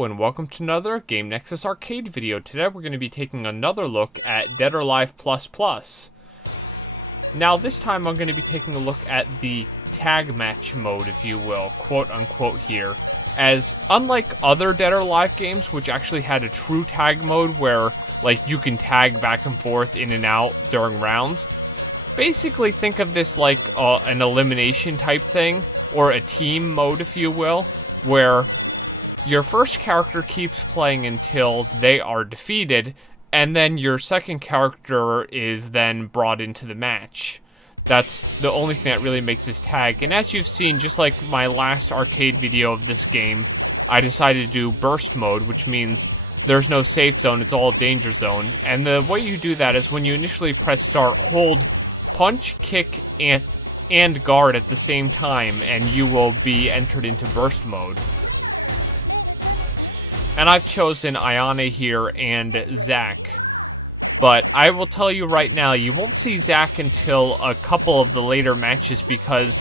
Hello and welcome to another Game Nexus arcade video. Today we're going to be taking another look at Dead or Alive++. Now this time I'm going to be taking a look at the tag match mode, if you will, quote unquote here. As unlike other Dead or Alive games, which actually had a true tag mode where like you can tag back and forth in and out during rounds, basically think of this like an elimination type thing, or a team mode if you will, where your first character keeps playing until they are defeated, and then your second character is then brought into the match. That's the only thing that really makes this tag. And as you've seen, just like my last arcade video of this game, I decided to do burst mode, which means there's no safe zone, it's all danger zone. And the way you do that is when you initially press start, hold punch, kick, and guard at the same time, and you will be entered into burst mode. And I've chosen Ayane here and Zack. But I will tell you right now, you won't see Zack until a couple of the later matches because,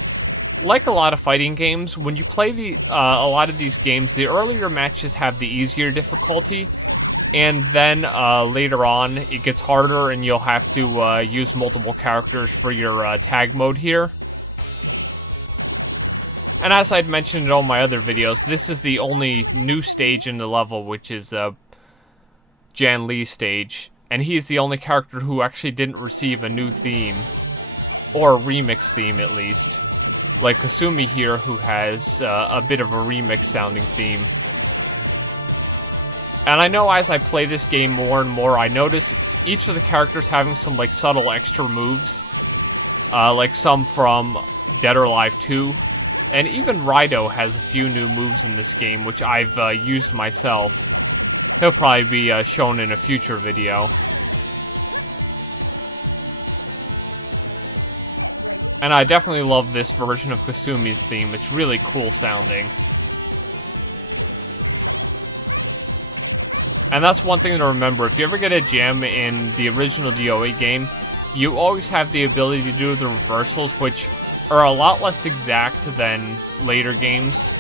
like a lot of fighting games, when you play a lot of these games, the earlier matches have the easier difficulty, and then later on it gets harder and you'll have to use multiple characters for your tag mode here. And as I'd mentioned in all my other videos, this is the only new stage in the level, which is Jan Lee's stage. And he is the only character who actually didn't receive a new theme. Or a remix theme, at least. Like Kasumi here, who has a bit of a remix-sounding theme. And I know as I play this game more and more, I notice each of the characters having some like subtle extra moves. Like some from Dead or Alive 2. And even Rido has a few new moves in this game, which I've used myself. He'll probably be shown in a future video. And I definitely love this version of Kasumi's theme. It's really cool sounding. And that's one thing to remember. If you ever get a gem in the original DOA game, you always have the ability to do the reversals, which are a lot less exact than later games,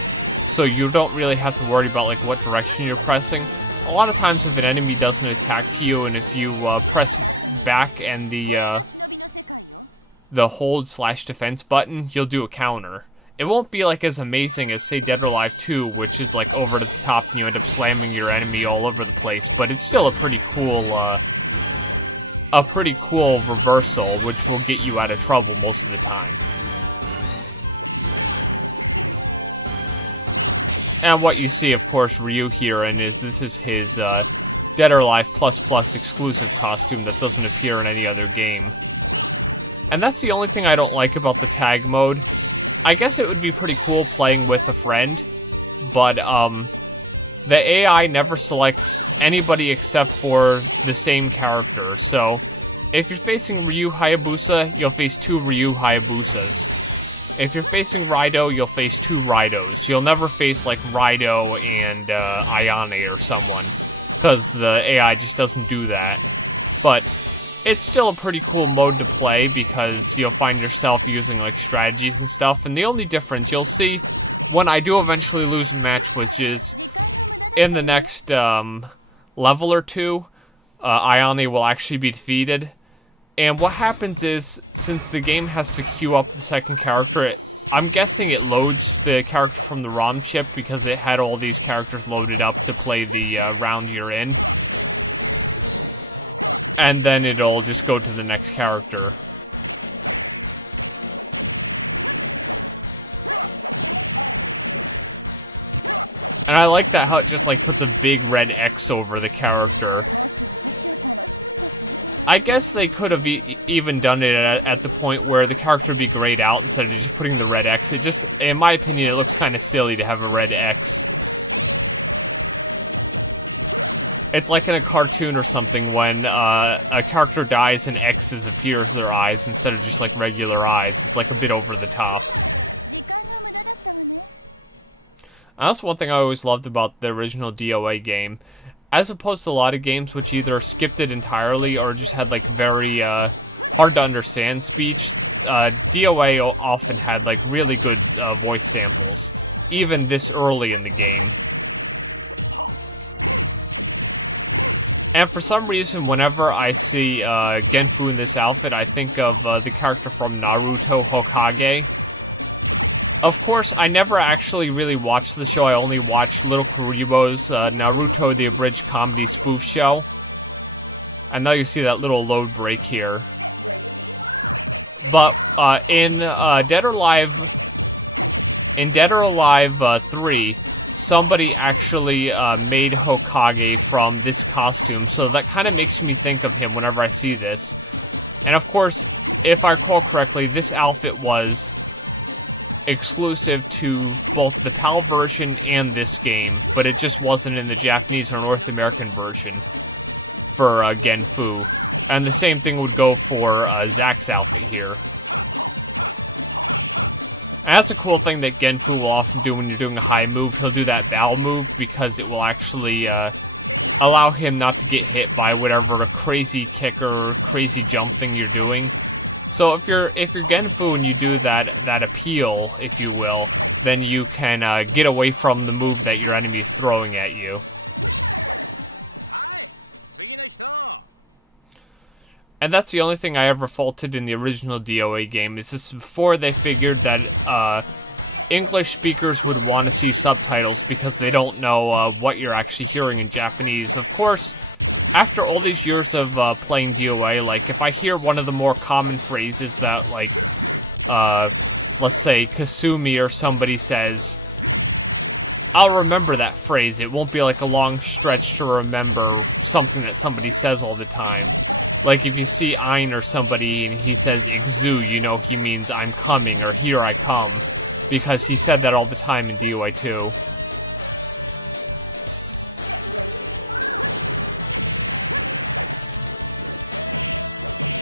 so you don't really have to worry about like what direction you're pressing. A lot of times if an enemy doesn't attack to you, and if you press back and the hold/defense button, you'll do a counter. It won't be like as amazing as say Dead or Alive 2, which is like over the top and you end up slamming your enemy all over the place, but it's still a pretty cool reversal, which will get you out of trouble most of the time. And what you see, of course, Ryu here, and this is his Dead or Alive++ exclusive costume that doesn't appear in any other game. And that's the only thing I don't like about the tag mode. I guess it would be pretty cool playing with a friend, but the AI never selects anybody except for the same character. So if you're facing Ryu Hayabusa, you'll face two Ryu Hayabusas. If you're facing Rido, you'll face two Ridos. You'll never face, like, Rido and Ayane or someone, because the AI just doesn't do that. But it's still a pretty cool mode to play, because you'll find yourself using, like, strategies and stuff. And the only difference you'll see when I do eventually lose a match, which is in the next level or two, Ayane will actually be defeated. And what happens is, since the game has to queue up the second character, I'm guessing it loads the character from the ROM chip because it had all these characters loaded up to play the round you're in. And then it'll just go to the next character. And I like that how it just like puts a big red X over the character. I guess they could have even done it at the point where the character would be grayed out instead of just putting the red X. It just, in my opinion, it looks kind of silly to have a red X. It's like in a cartoon or something when a character dies and X's appears their eyes instead of just like regular eyes. It's like a bit over the top. And that's one thing I always loved about the original DOA game. As opposed to a lot of games which either skipped it entirely or just had like very hard to understand speech, DOA often had like really good voice samples, even this early in the game. And for some reason, whenever I see Genfu in this outfit, I think of the character from Naruto, Hokage. Of course, I never actually really watched the show. I only watched Little Kuribo's Naruto the Abridged Comedy Spoof Show. And now you see that little load break here. But in Dead or Alive 3, somebody actually made Hokage from this costume, so that kind of makes me think of him whenever I see this. And of course, if I recall correctly, this outfit was exclusive to both the PAL version and this game, but it just wasn't in the Japanese or North American version for Genfu. And the same thing would go for Zack's outfit here. And that's a cool thing that Genfu will often do when you're doing a high move. He'll do that bow move because it will actually allow him not to get hit by whatever crazy kick or crazy jump thing you're doing. So if you're Genfu and you do that appeal, if you will, then you can get away from the move that your enemy is throwing at you. And that's the only thing I ever faulted in the original DOA game, is this before they figured that English speakers would want to see subtitles because they don't know what you're actually hearing in Japanese. Of course, after all these years of playing DOA, like, if I hear one of the more common phrases that, like, let's say Kasumi or somebody says, I'll remember that phrase. It won't be like a long stretch to remember something that somebody says all the time. Like, if you see Ein or somebody and he says Ixu, you know he means I'm coming, or here I come. Because he said that all the time in DOA 2.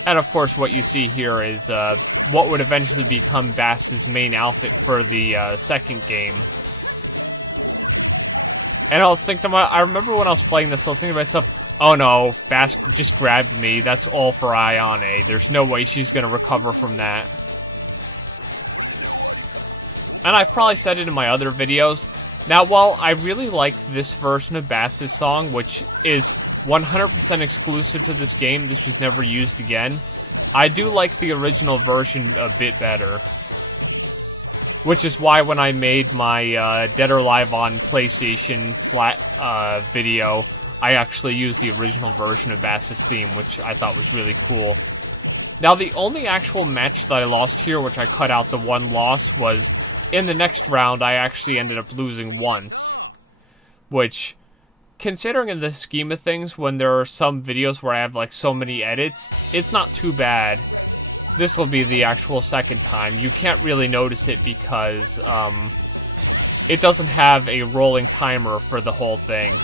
And of course, what you see here is what would eventually become Bass's main outfit for the second game. And I was thinking, I remember when I was playing this, I was thinking to myself, oh no, Bass just grabbed me. That's all for Ayane. There's no way she's going to recover from that. And I've probably said it in my other videos. Now, while I really like this version of Bass's song, which is 100% exclusive to this game, this was never used again, I do like the original version a bit better. Which is why when I made my Dead or Alive on PlayStation video, I actually used the original version of Bass's theme, which I thought was really cool. Now, the only actual match that I lost here, which I cut out the one loss, was in the next round I actually ended up losing once. Which, considering in the scheme of things, when there are some videos where I have like so many edits, it's not too bad. This will be the actual second time. You can't really notice it because it doesn't have a rolling timer for the whole thing.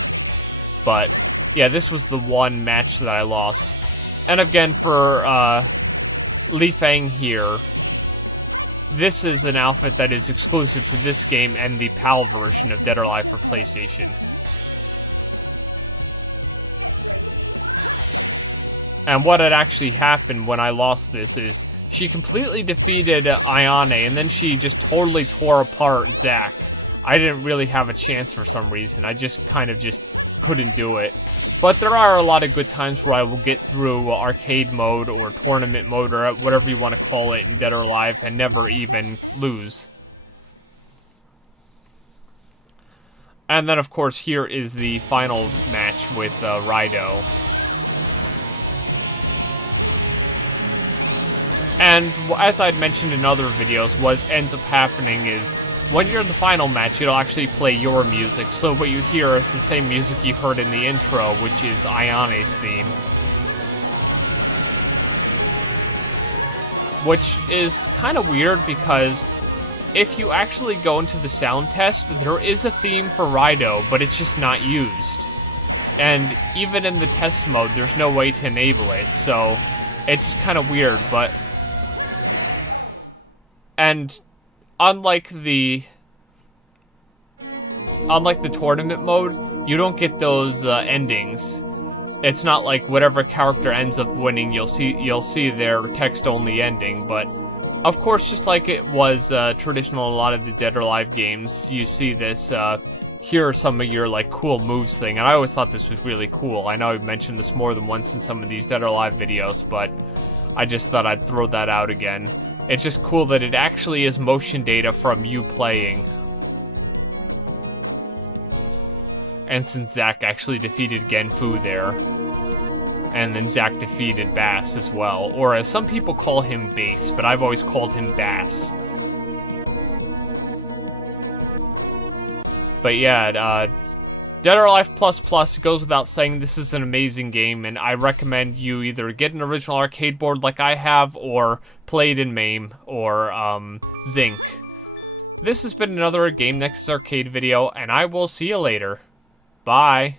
But yeah, this was the one match that I lost. And again, for Li Feng here, this is an outfit that is exclusive to this game and the PAL version of Dead or Alive for PlayStation. And what had actually happened when I lost this is she completely defeated Ayane, and then she just totally tore apart Zack. I didn't really have a chance for some reason. I just kind of just couldn't do it. But there are a lot of good times where I will get through arcade mode or tournament mode or whatever you want to call it in Dead or Alive and never even lose. And then, of course, here is the final match with Raido. And as I'd mentioned in other videos, what ends up happening is when you're in the final match, it'll actually play your music. So what you hear is the same music you heard in the intro, which is Ayane's theme. Which is kind of weird because if you actually go into the sound test, there is a theme for Raido, but it's just not used. And even in the test mode, there's no way to enable it, so it's just kind of weird, but... And unlike the tournament mode, you don't get those endings. It's not like whatever character ends up winning, you'll see their text-only ending. But of course, just like it was traditional in a lot of the Dead or Alive games, you see this here are some of your, like, cool moves thing, and I always thought this was really cool. I know I've mentioned this more than once in some of these Dead or Alive videos, but I just thought I'd throw that out again. It's just cool that it actually is motion data from you playing. And since Zack actually defeated Genfu there, and then Zack defeated Bass as well, or as some people call him Bass, but I've always called him Bass. But yeah, Dead or Alive Plus Plus, it goes without saying, this is an amazing game, and I recommend you either get an original arcade board like I have, or play it in MAME, or Zinc. This has been another Game Nexus Arcade video, and I will see you later. Bye.